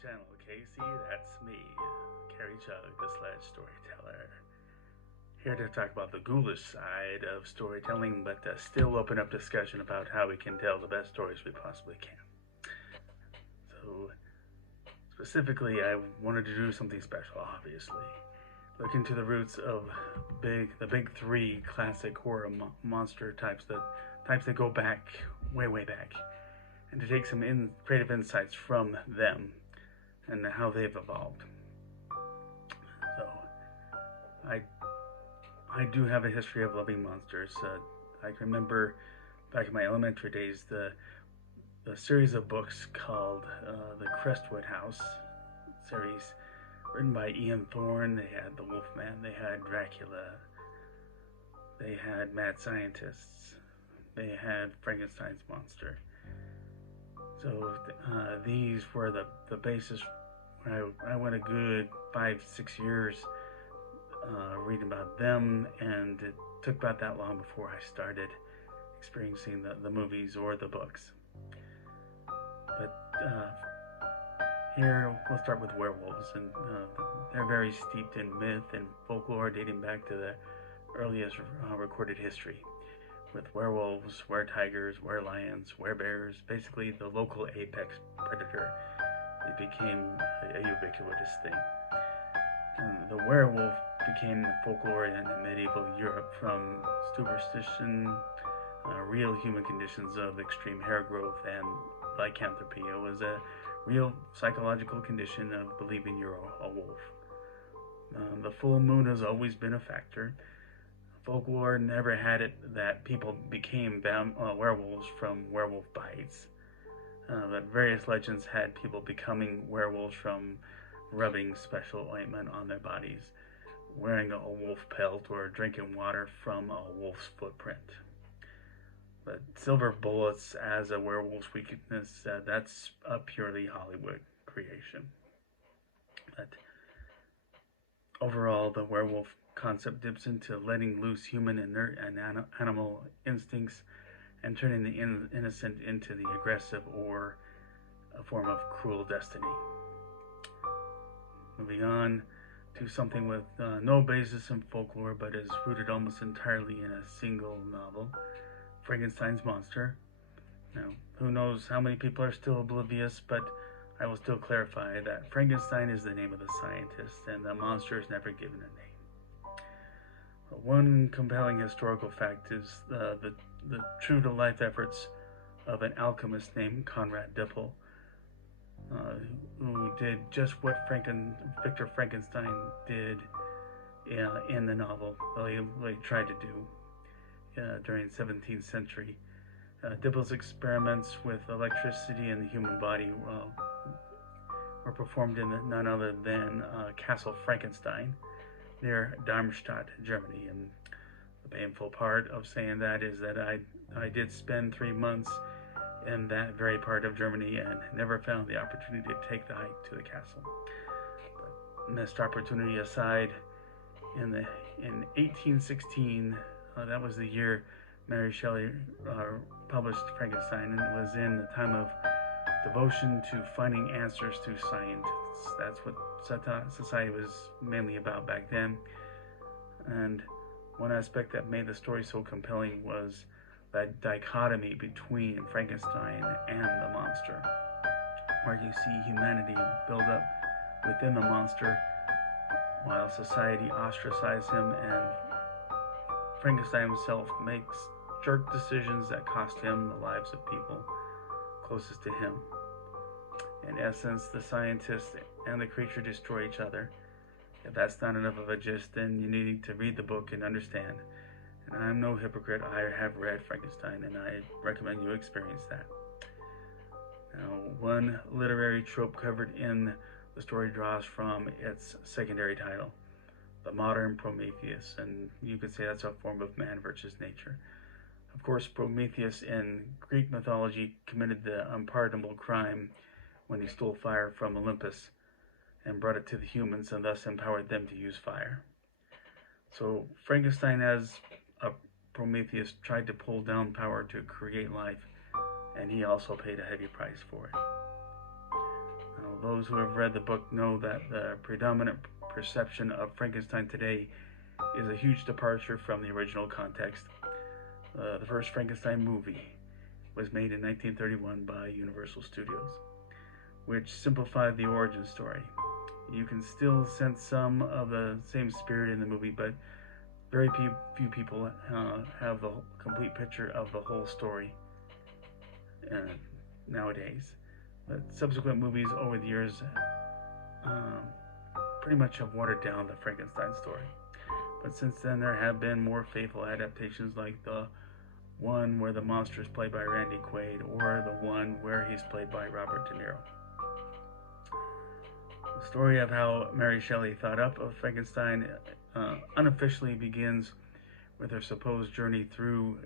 channel, Casey. That's me, Carrie Chug, the Sledge Storyteller. Here to talk about the ghoulish side of storytelling, but still open up discussion about how we can tell the best stories we possibly can. So, specifically, I wanted to do something special, obviously. Look into the roots of the big three classic horror monster types that go back, way back, and to take some creative insights from them and how they've evolved. So, I do have a history of loving monsters. I can remember back in my elementary days the series of books called the Crestwood House series, written by Ian Thorne. They had the Wolfman, they had Dracula, they had Mad Scientists, they had Frankenstein's monster. So these were the basis. I went a good 5-6 years reading about them, and it took about that long before I started experiencing the movies or the books. But here we'll start with werewolves, and they're very steeped in myth and folklore dating back to the earliest recorded history, with werewolves, were-tigers, were-lions, were-bears, basically the local apex predator. It became a ubiquitous thing. And the werewolf became folklore in medieval Europe, from superstition, real human conditions of extreme hair growth, and lycanthropy. It was a real psychological condition of believing you're a wolf. The full moon has always been a factor. Folklore never had it that people became werewolves from werewolf bites. But various legends had people becoming werewolves from rubbing special ointment on their bodies, wearing a wolf pelt, or drinking water from a wolf's footprint. But silver bullets as a werewolf's weakness, that's a purely Hollywood creation. But overall, the werewolf concept dips into letting loose human and animal instincts and turning the innocent into the aggressive, or a form of cruel destiny. Moving on to something with no basis in folklore, but is rooted almost entirely in a single novel, Frankenstein's monster. Now, who knows how many people are still oblivious, but I will still clarify that Frankenstein is the name of the scientist, and the monster is never given a name. But one compelling historical fact is the true-to-life efforts of an alchemist named Conrad Dippel, who did just what Victor Frankenstein did in the novel. Well, he tried to do during the 17th century. Dippel's experiments with electricity in the human body were performed in none other than Castle Frankenstein near Darmstadt, Germany. And the painful part of saying that is that I did spend 3 months in that very part of Germany and never found the opportunity to take the hike to the castle. But missed opportunity aside, in 1816, that was the year Mary Shelley published Frankenstein, and it was in the time of devotion to finding answers through science. That's what society was mainly about back then. And one aspect that made the story so compelling was that dichotomy between Frankenstein and the monster, where you see humanity build up within the monster while society ostracizes him, and Frankenstein himself makes jerk decisions that cost him the lives of people closest to him. In essence, the scientist and the creature destroy each other. If that's not enough of a gist, then you need to read the book and understand. And I'm no hypocrite. I have read Frankenstein, and I recommend you experience that. Now, one literary trope covered in the story draws from its secondary title, the modern Prometheus, and you could say that's a form of man versus nature. Of course, Prometheus in Greek mythology committed the unpardonable crime when he stole fire from Olympus and brought it to the humans, and thus empowered them to use fire. So Frankenstein, as a Prometheus, tried to pull down power to create life, and he also paid a heavy price for it. Now, Those who have read the book know that the predominant perception of Frankenstein today is a huge departure from the original context. The first Frankenstein movie was made in 1931 by Universal Studios, which simplified the origin story. You can still sense some of the same spirit in the movie, but very few people have the complete picture of the whole story nowadays. But subsequent movies over the years pretty much have watered down the Frankenstein story. But since then, there have been more faithful adaptations, like the one where the monster is played by Randy Quaid, or the one where he's played by Robert De Niro. The story of how Mary Shelley thought up of Frankenstein unofficially begins with her supposed journey through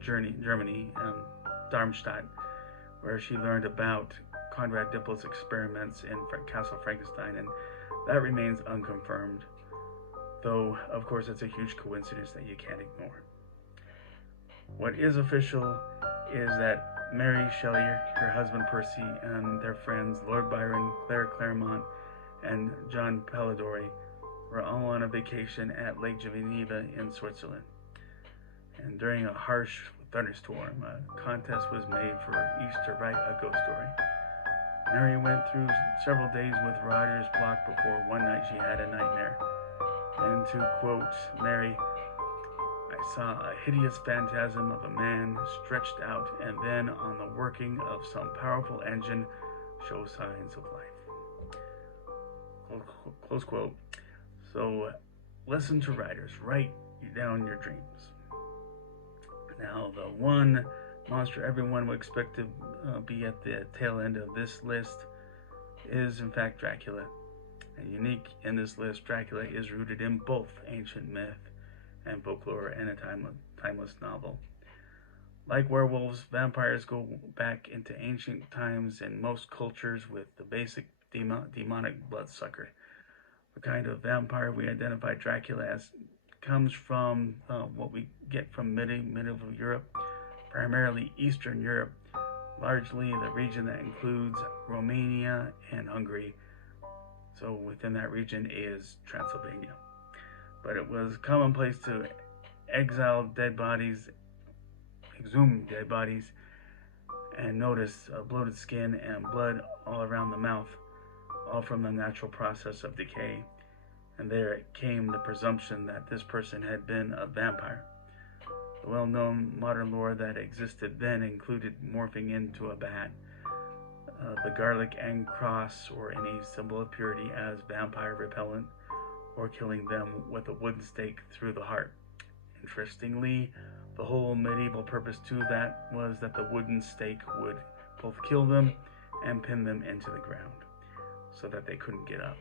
Germany, Darmstadt, where she learned about Conrad Dippel's experiments in Castle Frankenstein, and that remains unconfirmed, though of course it's a huge coincidence that you can't ignore. What is official is that Mary Shelley, her husband Percy, and their friends Lord Byron, Claire Claremont, and John Polidori were all on a vacation at Lake Geneva in Switzerland. And during a harsh thunderstorm, a contest was made for each to write a ghost story. Mary went through several days with writer's block before one night she had a nightmare. And to quote Mary, "I saw a hideous phantasm of a man stretched out and then on the working of some powerful engine show signs of life." Close quote. So listen to writers, write down your dreams. Now, the one monster everyone would expect to be at the tail end of this list is in fact Dracula. And unique in this list, Dracula is rooted in both ancient myth and folklore and a timeless novel. Like werewolves, vampires go back into ancient times in most cultures with the basic demonic bloodsucker. The kind of vampire we identify Dracula as comes from what we get from medieval Europe, primarily Eastern Europe, largely the region that includes Romania and Hungary. So within that region is Transylvania. But it was commonplace to exhume dead bodies, and notice bloated skin and blood all around the mouth, all from the natural process of decay. And there came the presumption that this person had been a vampire. The well-known modern lore that existed then included morphing into a bat, the garlic and cross or any symbol of purity as vampire repellent, or killing them with a wooden stake through the heart. Interestingly, the whole medieval purpose to that was that the wooden stake would both kill them and pin them into the ground so that they couldn't get up.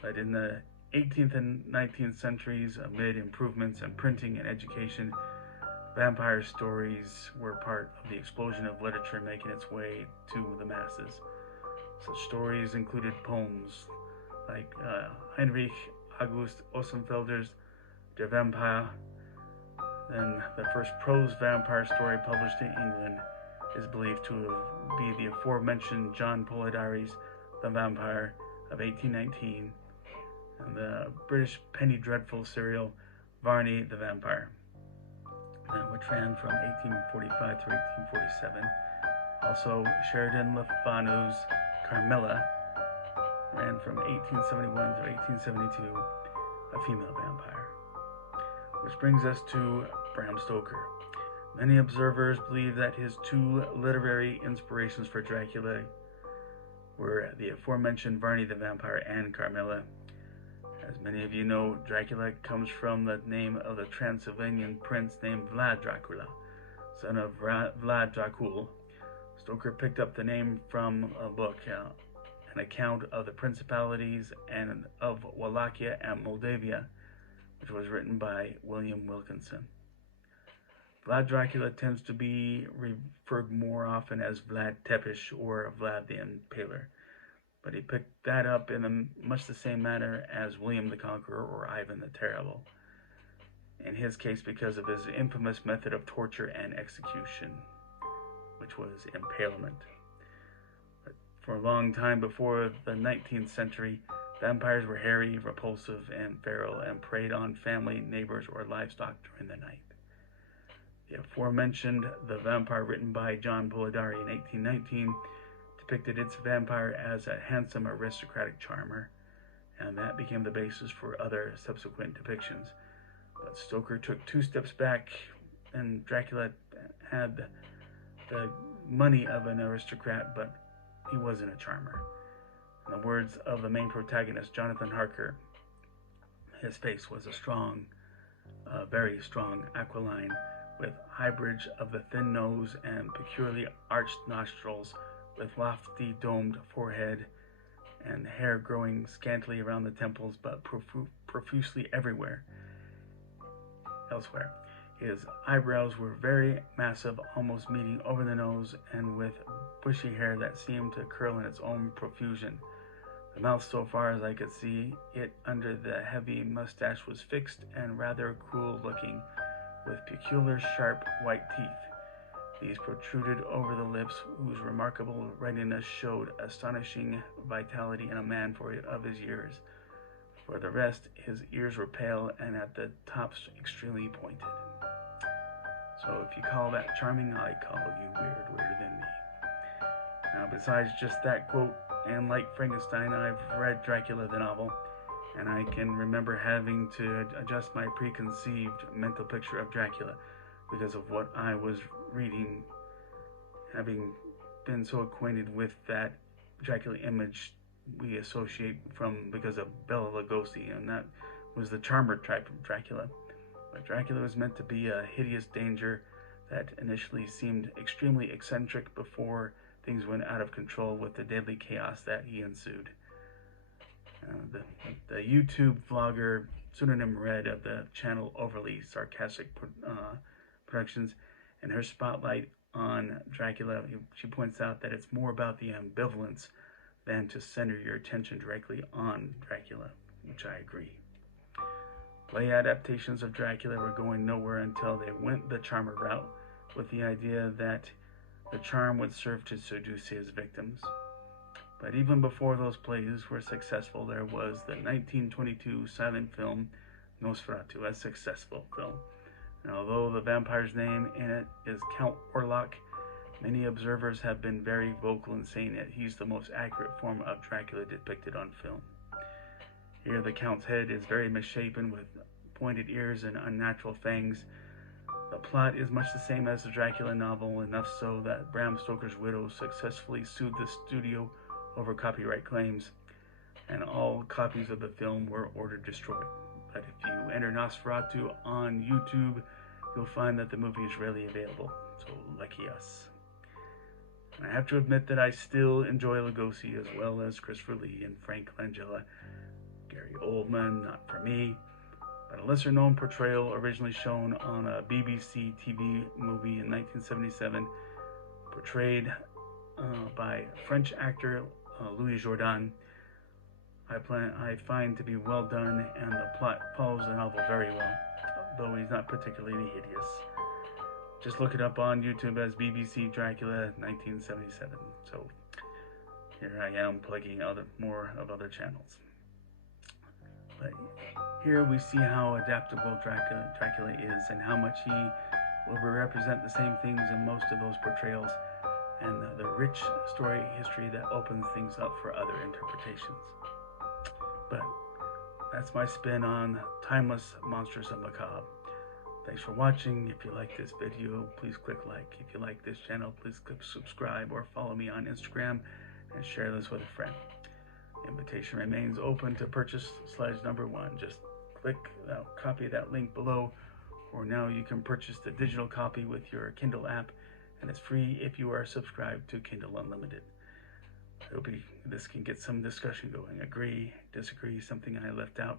But in the 18th and 19th centuries, amid improvements in printing and education, vampire stories were part of the explosion of literature making its way to the masses. Such stories included poems like Heinrich August Ossenfelder's Der Vampire. Then the first prose vampire story published in England is believed to be the aforementioned John Polidori's The Vampire of 1819, and the British penny dreadful serial Varney the Vampire, which ran from 1845 to 1847. Also, Sheridan Le Fanu's Carmilla ran from 1871 to 1872, a female vampire. Which brings us to Bram Stoker. Many observers believe that his two literary inspirations for Dracula were the aforementioned Varney the Vampire and Carmilla. As many of you know, Dracula comes from the name of the Transylvanian prince named Vlad Dracula, son of Vlad Dracul. Stoker picked up the name from a book, an account of the principalities and of Wallachia and Moldavia, which was written by William Wilkinson. Vlad Dracula tends to be referred more often as Vlad Tepes or Vlad the Impaler, but he picked that up in much the same manner as William the Conqueror or Ivan the Terrible, in his case because of his infamous method of torture and execution, which was impalement. But For a long time before the 19th century, vampires were hairy, repulsive, and feral, and preyed on family, neighbors, or livestock during the night. The aforementioned The Vampire, written by John Polidori in 1819, depicted its vampire as a handsome aristocratic charmer, and that became the basis for other subsequent depictions. But Stoker took 2 steps back, and Dracula had the money of an aristocrat, but he wasn't a charmer. In the words of the main protagonist, Jonathan Harker, his face was a strong, very strong aquiline, with high bridge of the thin nose and peculiarly arched nostrils, with lofty domed forehead and hair growing scantily around the temples but profusely elsewhere. His eyebrows were very massive, almost meeting over the nose, and with bushy hair that seemed to curl in its own profusion. The mouth, so far as I could see it under the heavy mustache, was fixed and rather cruel looking, with peculiar sharp white teeth. These protruded over the lips, whose remarkable readiness showed astonishing vitality in a man of his years. For the rest, his ears were pale and at the tops extremely pointed. So if you call that charming, I call you weirder than me. Now, besides just that quote, and like Frankenstein, I've read Dracula the novel, and I can remember having to adjust my preconceived mental picture of Dracula because of what I was reading, having been so acquainted with that Dracula image we associate because of Bela Lugosi, and that was the charmer type of Dracula. But Dracula was meant to be a hideous danger that initially seemed extremely eccentric before things went out of control with the deadly chaos that he ensued. The YouTube vlogger pseudonym Red of the channel Overly Sarcastic Productions, in her spotlight on Dracula, she points out that it's more about the ambivalence than to center your attention directly on Dracula, which I agree. Play adaptations of Dracula were going nowhere until they went the charmer route, with the idea that the charm would serve to seduce his victims. But even before those plays were successful, there was the 1922 silent film Nosferatu, a successful film. And although the vampire's name in it is Count Orlok, many observers have been very vocal in saying that he's the most accurate form of Dracula depicted on film. Here the Count's head is very misshapen with pointed ears and unnatural fangs. The plot is much the same as the Dracula novel, enough so that Bram Stoker's widow successfully sued the studio over copyright claims, and all copies of the film were ordered destroyed. But if you enter Nosferatu on YouTube, you'll find that the movie is rarely available, so lucky us. And I have to admit that I still enjoy Lugosi as well as Christopher Lee and Frank Langella. Gary Oldman, not for me, but a lesser-known portrayal originally shown on a BBC TV movie in 1977, portrayed by French actor Louis Jourdan, I find to be well done, and the plot follows the novel very well, though he's not particularly hideous. Just look it up on YouTube as BBC Dracula 1977. So here I am plugging more of other channels. But here we see how adaptable Dracula is, and how much he will represent the same things in most of those portrayals, and the rich story history that opens things up for other interpretations. But that's my spin on timeless monsters and macabre. Thanks for watching. If you like this video, please click like. If you like this channel, please click subscribe or follow me on Instagram and share this with a friend. The invitation remains open to purchase /1. Just click that, copy that link below, or now you can purchase the digital copy with your Kindle app, and it's free if you are subscribed to Kindle Unlimited. I hope this can get some discussion going. Agree, disagree, something I left out,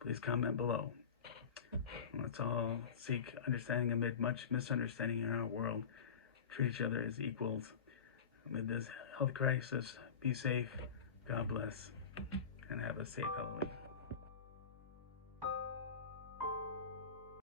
please comment below. Let's all seek understanding amid much misunderstanding in our world. Treat each other as equals. Amid this health crisis, be safe, God bless, and have a safe Halloween.